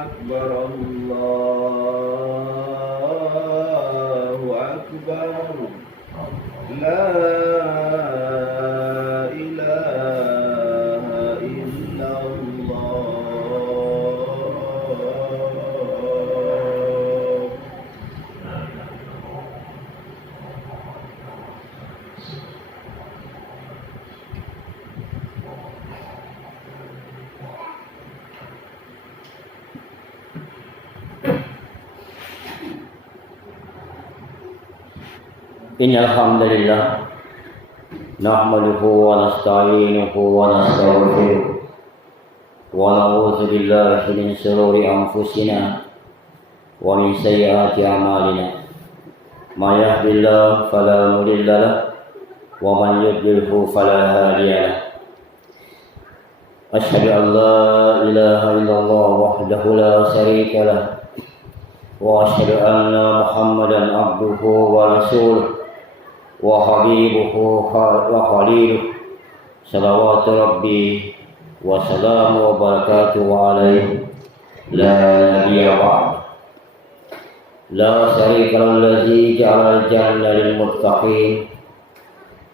أكبر الله أكبر لا إله إلا الله. إن الحمد لله نحمده ونستعينه ونستغفره ونعوذ بالله من شرور أنفسنا ومن سيئات أعمالنا من يهد الله فلا مضل له ومن يضلل فلا هادي له. أشهد أن لا إله إلا الله وحده لا شريك له وأشهد أن محمدا عبده ورسوله وحبيبه وخليله صلوات ربي وسلامه وبركاته عليه لا نبي بعد. لا شريك له الذي جعل الجنة للمتقين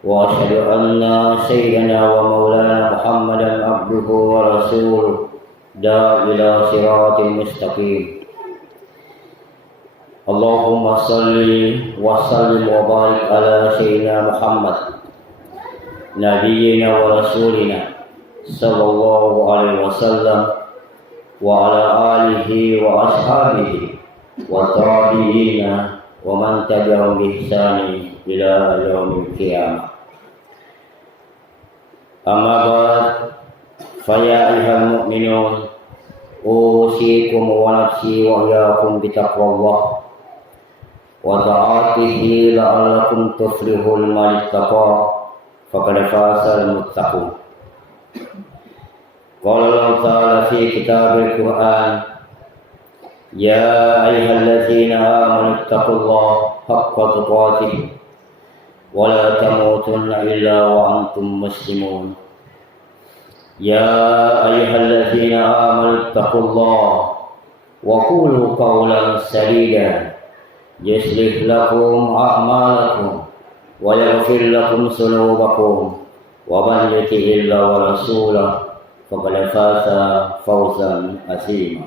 وأشهد أن سيدنا ومولانا محمدا عبده ورسوله داعي إلى صراط مستقيم. اللهم صل وسلم وبارك على سيدنا محمد نبينا ورسولنا صلى الله عليه وسلم وعلى آله وأصحابه والتابعين ومن تبعهم بإحسان إلى يوم القيامة. أما بعد فيا أيها المؤمنون أوصيكم ونفسي وإياكم بتقوى الله وطاعته لعلكم تفلحون. من اتقى فقد فاز المتقون. قال الله تعالى في كتاب القرآن يا أيها الذين آمنوا اتقوا الله حق تقاته ولا تموتن إلا وأنتم مسلمون. يا أيها الذين آمنوا اتقوا الله وقولوا قولا سديدا يصلح لكم أعمالكم ويغفر لكم ذنوبكم ومن يطع الله ورسوله فقد فاز فوزا عظيما.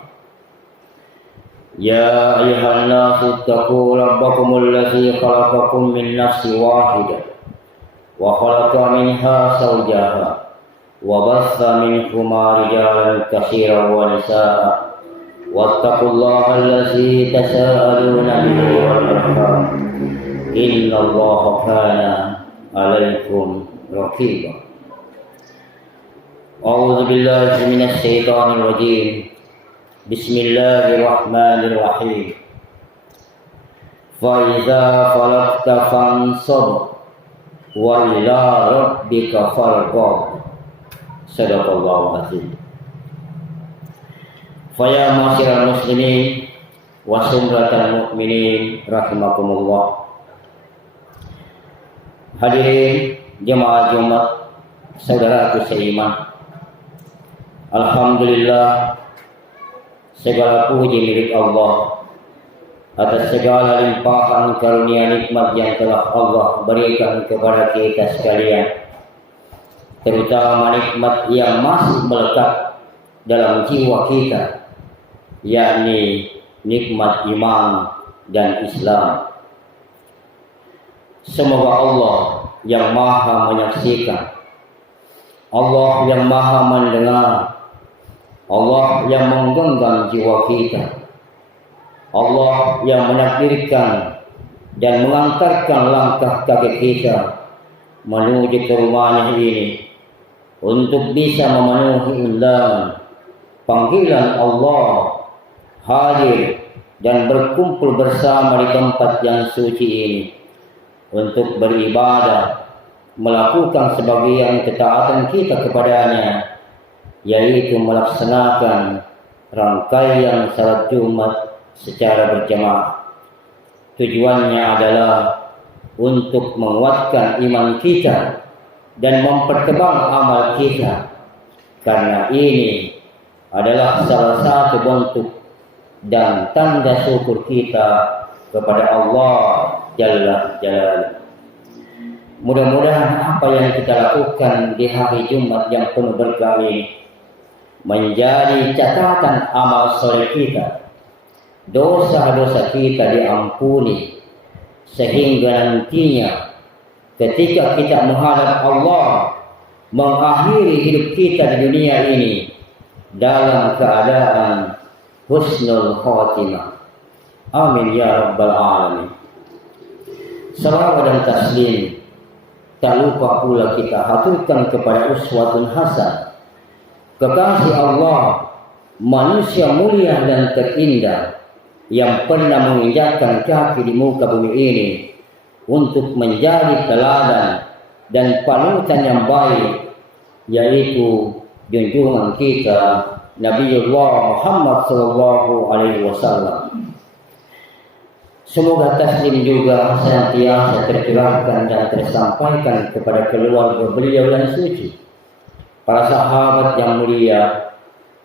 يا أيها الناس اتقوا ربكم الذي خلقكم من نفس واحدة وخلق منها زوجها وبث منهما رجالا كثيرا ونساء واتقوا الله الذي تساءلون به والأرحام إن الله كان عليكم رقيبا. أعوذ بالله من الشيطان الرجيم. بسم الله الرحمن الرحيم. فإذا فرغت فانصب وإلى ربك فارغب. صدق الله العظيم. Faya masyiral muslimin wa sumratal mu'minin rahimakumullah. Hadirin jemaah Jumat saudaraku seiman, alhamdulillah segala puji milik Allah atas segala limpahan karunia nikmat yang telah Allah berikan kepada kita sekalian, terutama nikmat yang masih melekat dalam jiwa kita, yakni nikmat iman dan Islam. Semoga Allah yang maha menyaksikan, Allah yang maha mendengar, Allah yang menggenggam jiwa kita, Allah yang menakdirkan dan mengantarkan langkah kaki kita menuju ke rumahnya ini untuk bisa memenuhi undangan panggilan Allah hadir dan berkumpul bersama di tempat yang suci ini untuk beribadah, melakukan sebagian ketaatan kita kepadanya, yaitu melaksanakan rangkaian salat Jumat secara berjamaah. Tujuannya adalah untuk menguatkan iman kita dan memperkebang amal kita, karena ini adalah salah satu bentuk dan tanda syukur kita kepada Allah Jalla Jalaluhu. Mudah-mudahan apa yang kita lakukan di hari Jumat yang penuh berkah ini menjadi catatan amal soleh kita. Dosa-dosa kita diampuni sehingga nantinya ketika kita menghadap Allah mengakhiri hidup kita di dunia ini dalam keadaan husnul khatimah. Amin ya rabbal alamin. Salawat dan taslim tak lupa pula kita haturkan kepada uswatun hasan, kekasih Allah, manusia mulia dan terindah yang pernah menginjakkan kaki di muka bumi ini untuk menjadi teladan dan panutan yang baik, yaitu junjungan kita Nabiullah Muhammad sallallahu alaihi wasallam. Semoga taslim juga senantiasa tercurahkan dan tersampaikan kepada keluarga beliau yang suci, para sahabat yang mulia,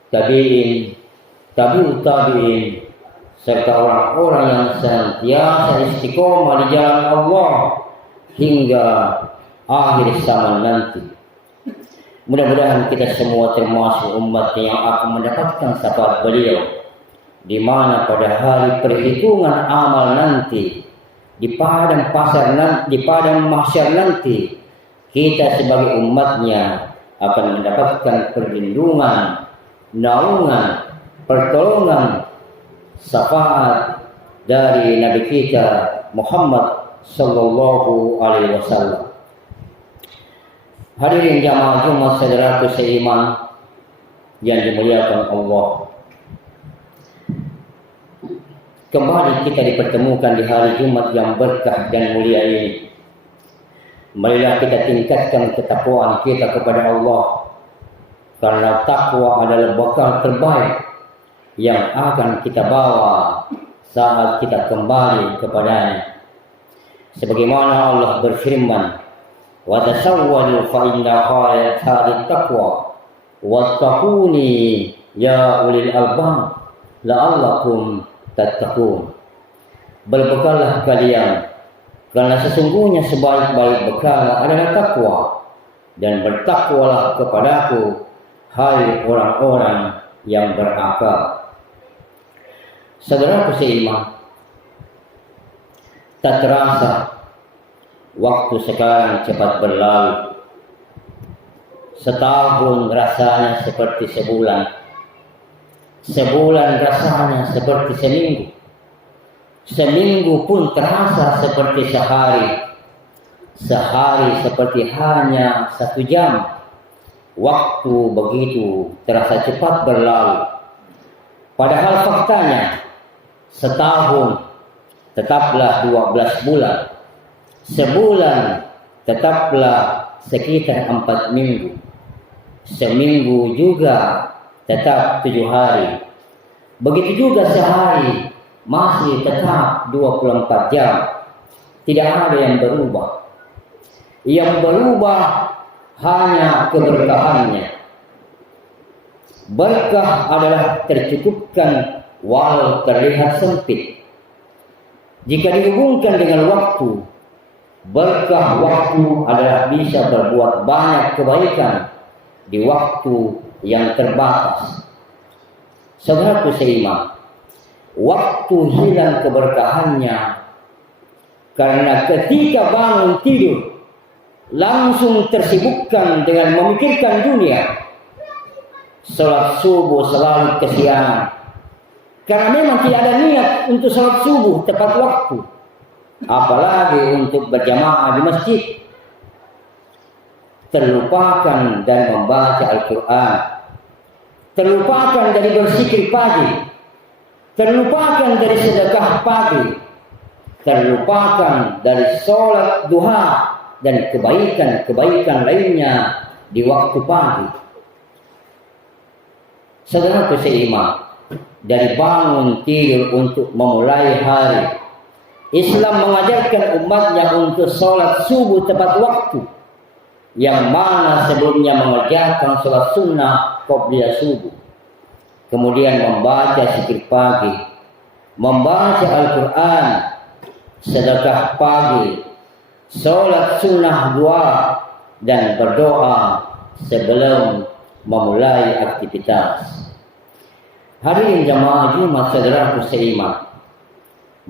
tabi'in, tabi'ut tabi'in, serta orang-orang yang senantiasa istiqomah di jalan Allah hingga akhir zaman nanti. Mudah-mudahan kita semua termasuk umat yang akan mendapatkan syafaat beliau, di mana pada hari perhitungan amal nanti di padang mahsyar nanti kita sebagai umatnya akan mendapatkan perlindungan, naungan, pertolongan, syafaat dari Nabi kita Muhammad sallallahu alaihi wasallam. Hadirin jamaah Jumat saudaraku seiman yang dimuliakan Allah. Kembali kita dipertemukan di hari Jumat yang berkah dan mulia ini. Marilah kita tingkatkan ketakwaan kita kepada Allah, karena takwa adalah bekal terbaik yang akan kita bawa saat kita kembali kepadanya. Sebagaimana Allah berfirman, wa tasawwalu fa inna khairat taqwa wattaquni ya ulil albab la'allakum tattaqun. Berbekallah kalian, karena sesungguhnya sebaik-baik bekal adalah takwa, dan bertakwalah kepadaku hai orang-orang yang berakal. Saudaraku seiman, tak terasa waktu sekarang cepat berlalu. Setahun rasanya seperti sebulan. Sebulan rasanya seperti seminggu. Seminggu pun terasa seperti sehari. Sehari seperti hanya 1 jam. Waktu begitu terasa cepat berlalu. Padahal faktanya setahun tetaplah 12 bulan. Sebulan tetaplah sekitar 4 minggu. Seminggu juga tetap 7 hari. Begitu juga sehari masih tetap 24 jam. Tidak ada yang berubah. Yang berubah hanya keberkahannya. Berkah adalah tercukupkan walau terlihat sempit. Jika dihubungkan dengan waktu, berkah waktu adalah bisa berbuat banyak kebaikan di waktu yang terbatas. Saudaraku seiman, waktu hilang keberkahannya karena ketika bangun tidur langsung tersibukkan dengan memikirkan dunia. Salat subuh selalu kesiangan karena memang tidak ada niat untuk salat subuh tepat waktu, apalagi untuk berjamaah di masjid. Terlupakan dan membaca Al-Quran, terlupakan dari berzikir pagi, terlupakan dari sedekah pagi, terlupakan dari sholat duha dan kebaikan-kebaikan lainnya di waktu pagi. Saudaraku seiman, dari bangun tidur untuk memulai hari, Islam mengajarkan umatnya untuk sholat subuh tepat waktu, yang mana sebelumnya mengerjakan sholat sunnah qobliyah subuh. kemudian membaca zikir pagi, membaca Al-Quran, sedekah pagi, sholat sunnah dua, dan berdoa sebelum memulai aktivitas. Hadirin jamaah Jumat saudaraku seiman,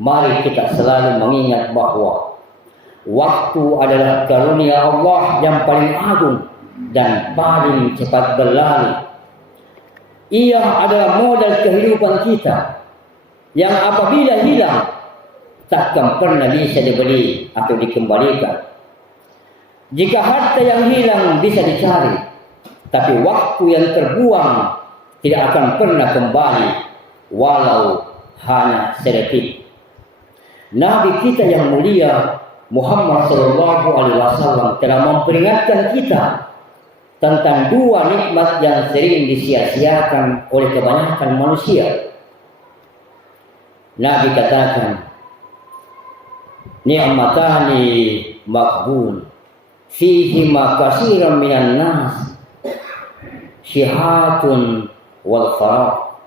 mari kita selalu mengingat bahwa waktu adalah karunia Allah yang paling agung dan paling cepat berlalu. Ia adalah modal kehidupan kita yang apabila hilang takkan pernah bisa dibeli atau dikembalikan. Jika harta yang hilang bisa dicari, tapi waktu yang terbuang tidak akan pernah kembali walau hanya sedetik. Nabi kita yang mulia Muhammad SAW telah memperingatkan kita tentang dua nikmat yang sering disia-siakan oleh kebanyakan manusia. Nabi katakan, ni'matani maqbun fihima katsiran minan nas syihatun wal farah.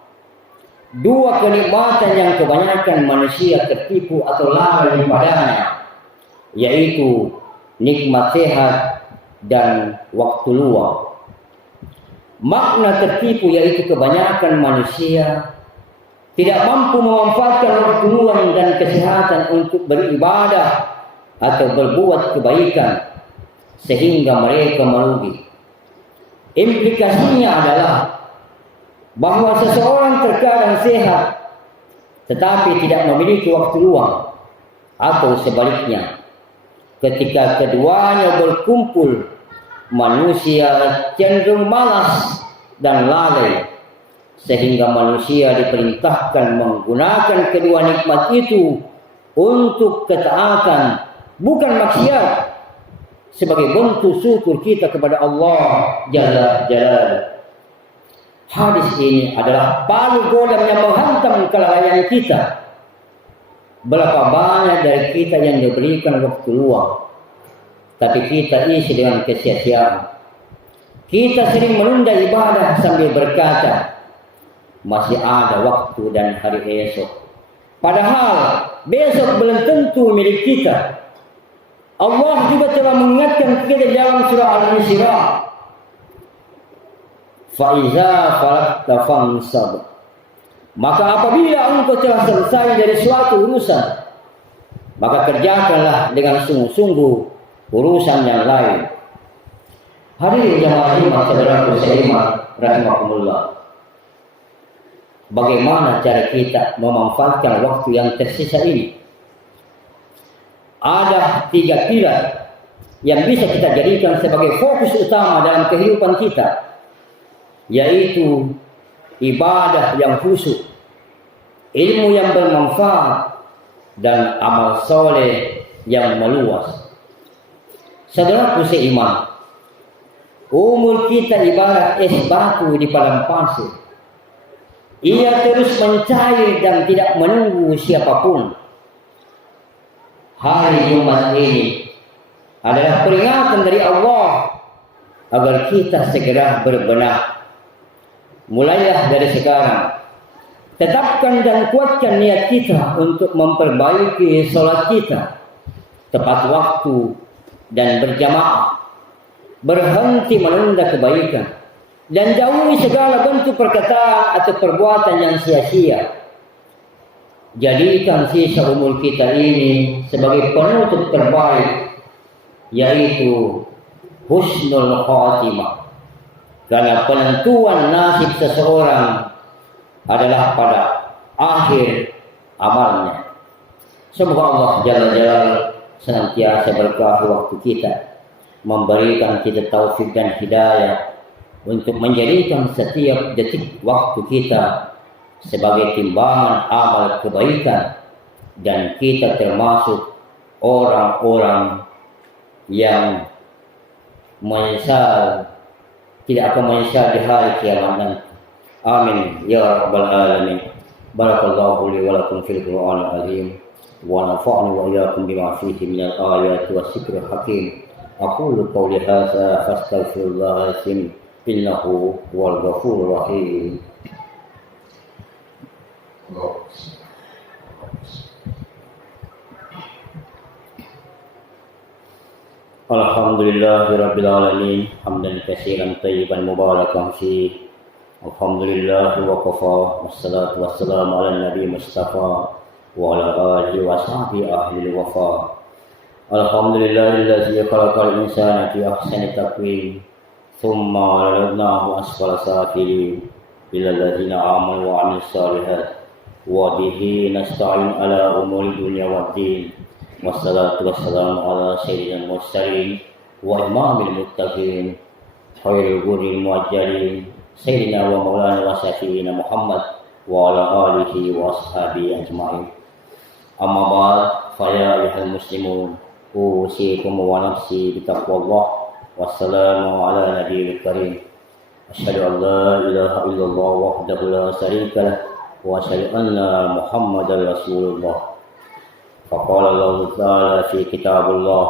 Dua kenikmatan yang kebanyakan manusia tertipu atau lalai padanya, yaitu nikmat sehat dan waktu luang. Makna tertipu yaitu kebanyakan manusia tidak mampu memanfaatkan waktu luang dan kesehatan untuk beribadah atau berbuat kebaikan, sehingga mereka merugi. Implikasinya adalah bahwa seseorang terkadang sehat tetapi tidak memiliki waktu luang, atau sebaliknya, ketika keduanya berkumpul, manusia cenderung malas dan lalai, sehingga manusia diperintahkan menggunakan kedua nikmat itu untuk ketaatan, bukan maksiat, sebagai bentuk syukur kita kepada Allah Jalla Jalaluhu. Hadis ini adalah palu godam yang menghantam kelalaian kita. Berapa banyak dari kita yang diberikan waktu luang, tapi kita isi dengan kesia-siaan. Kita sering menunda ibadah sambil berkata, masih ada waktu dan hari esok. Padahal besok belum tentu milik kita. Allah juga telah mengingatkan kita dalam surah Al-Isra, Faiza falakta fansab. Maka apabila engkau telah selesai dari suatu urusan, maka kerjakanlah dengan sungguh-sungguh urusan yang lain. Hadirin jamaah iman saudaraku seiman rahimakumullah. Bagaimana cara kita memanfaatkan waktu yang tersisa ini? Ada 3 pilar yang bisa kita jadikan sebagai fokus utama dalam kehidupan kita, yaitu ibadah yang khusyuk, ilmu yang bermanfaat, dan amal soleh yang meluas. Saudaraku seiman, umur kita ibarat es batu di padang pasir. Ia terus mencair dan tidak menunggu siapapun. Hari Jumat ini adalah peringatan dari Allah agar kita segera berbenah. Mulailah dari sekarang. Tetapkan dan kuatkan niat kita untuk memperbaiki sholat kita tepat waktu dan berjamaah. Berhenti menunda kebaikan dan jauhi segala bentuk perkataan atau perbuatan yang sia-sia. Jadikan sisa umur kita ini sebagai penutup terbaik, yaitu husnul khatimah. Karena penentuan nasib seseorang adalah pada akhir amalnya. Semoga Allah Jalla Jalaluhu senantiasa berkahi waktu kita, memberikan kita taufik dan hidayah untuk menjadikan setiap detik waktu kita sebagai timbangan amal kebaikan, dan kita termasuk orang-orang yang menyesal, tidak akan menyesal di hari kiamat nanti. Amin ya rabbal alamin. Barakallahu li wa lakum fil Qur'anil azim wa nafa'ani wa iyyakum bima fihi minal ayati was zikril hakim. Aqulu qawli hadza fastaghfirullahal azim innahu huwal ghafurur rahim. Alhamdulillahirabbil alamin hamdan katsiran tayyiban mubarakan fi. Alhamdulillah wa qafa wassalatu wassalamu ala nabi mustafa wa ala alihi wa sahbihi ahli wafa. Alhamdulillahillazi khalaqal insana fi ahsani taqwim thumma radadnahu asfala safilin illa allazina amanu wa amilus solihat wa bihi nasta'in ala umuri dunya waddin. Wassalatu wassalamu ala sayyidil mursalin wa imamil muttaqin khairul ghurril muajjalin sayyidina wa maulana wa syafi'ina Muhammad wa ala alihi wa ashabihi ajma'in. Amma ba'd, fa ya ayyuhal muslimun usikum wa nafsi bitaqwallah. Wassalamu ala nabiyil karim. Asyhadu an la ilaha illallah wahdahu la syarika lah wa asyhadu anna Muhammadar Rasulullah. Faqala Allah Ta'ala fi kitabillah,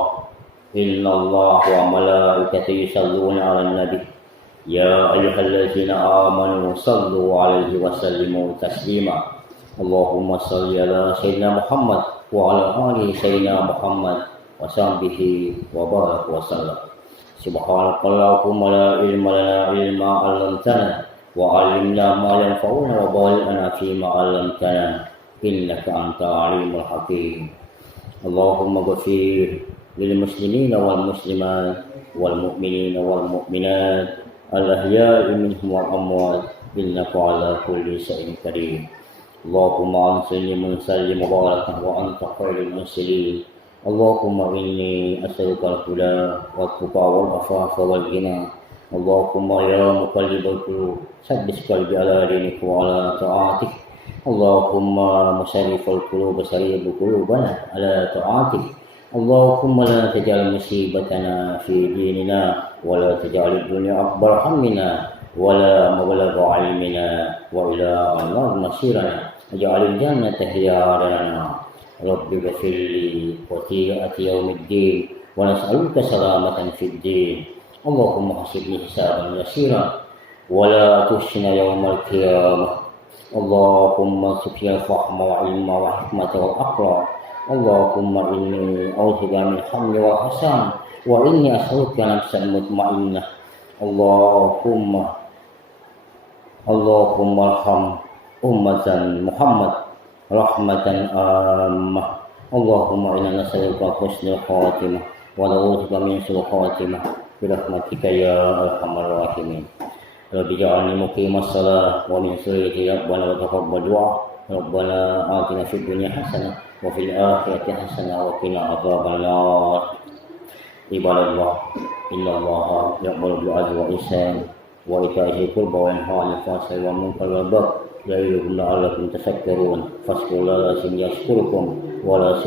inna Allah wa malaikatahu yusalluna 'alan nabi ya ayyuhallazina amanu sallu 'alaihi wa sallimu taslima. Allahumma shalli ala sayyidina Muhammad wa ala ali sayyidina Muhammad wa sahbihi wa barik wa sallam. Subhanakallahumma la ilma lana illa 'allamtana wa 'allimna ma yanfa'una wa barik lana fi ma 'allamtana innaka anta alimul hakim. Allahumma ghafir lil muslimina wal muslimat wal mu'minina wal mu'minat al ahya'i minhum wal amwat innaka ala kulli syai'in qadir. Allahumma ansilni min sallim mubarakan wa anta khairul mursalin. Allahumma inni as'aluka al-huda wat tuqa wal afafa wal ghina. Allahumma ya muqallibal qulub tsabbit qalbi ala dinika wa ala ta'atik. Allahumma musarrifal qulub sarrif qulubana ala ta'atik. Allahumma la taj'al musibatana fi dinina wa la taj'al ad-dunya akbar hammina wa la mablagha 'ilmina wa ila an-nar masirana. Ij'al al-jannata hiya darana. Rabbi ghfirli wa ti'ati yaumiddin wa nas'aluka salamatan fid din. Allahumma hasibni hisaban yasira wa la tushna yawmal qiyamah. Allahumma sufiyal fahma wa ilma wa hikmata wal aqla. Allahumma inni a'udzubika min hamli wal hasan wa inni as'aluka nafsan mutmainnah. Allahumma arham ummatan Muhammad rahmatan ammah. Allahumma inna nas'aluka husnul khatimah wa na'udzubika min su'il khatimah bi rahmatika ya arhamar rahimin. Rabbi ja'alni muqimas shalah wa min surriyati rabbana wa taqabbal du'a. Rabbana atina fid dunya hasanah wa fil akhirati hasanah wa qina adzaban nar. Ibadallah, innallaha ya'muru bil 'adli wal ihsan wa ita'i dzil qurba wa yanha 'anil fahsya'i wal munkari wal baghi ya'idukum la'allakum tadhakkarun. Fadhkurullaha yadhkurkum wa la